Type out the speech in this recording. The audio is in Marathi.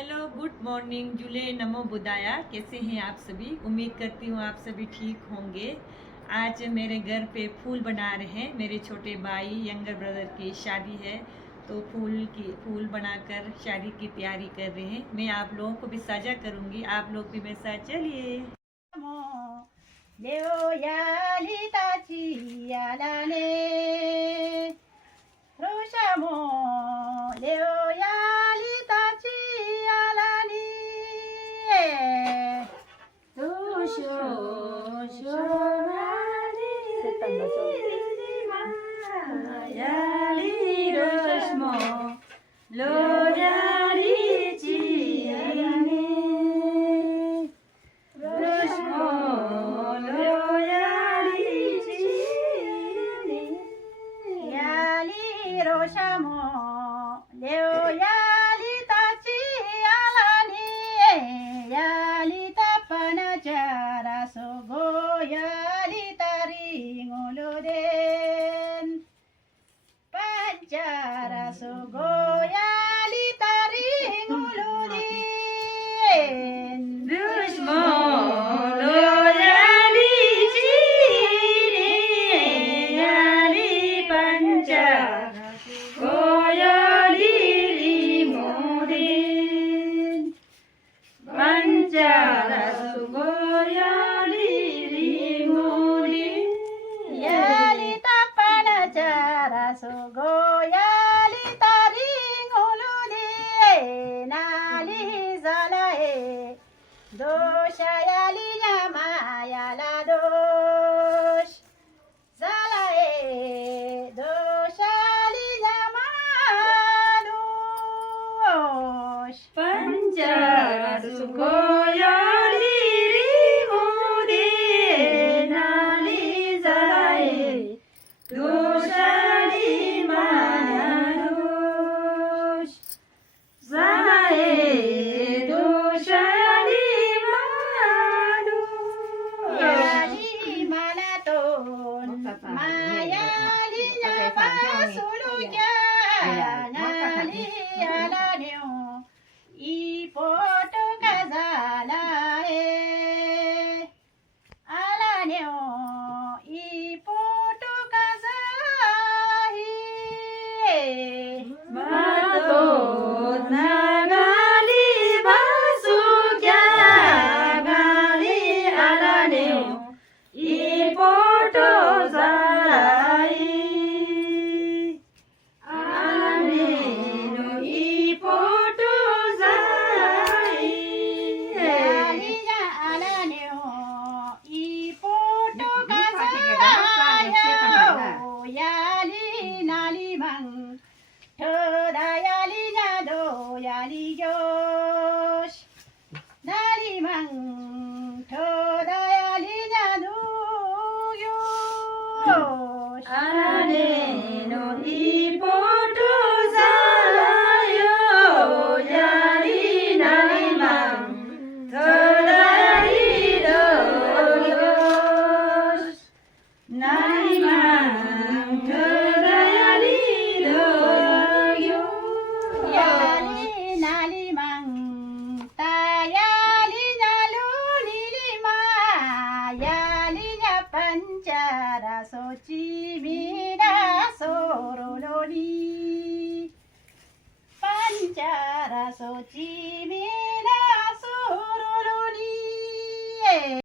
हेलो, गुड मॉर्निंग जुले, नमो बुदाया। कैसे हैं आप सभी? उम्मीद करती हूँ आप सभी ठीक होंगे। आज मेरे घर पे फूल बना रहे हैं। मेरे छोटे भाई यंगर ब्रदर की शादी है, तो फूल बनाकर शादी की तैयारी कर रहे हैं। मैं आप लोगों को भी साझा करूँगी, आप लोग भी मेरे साथ चलिए। Sochi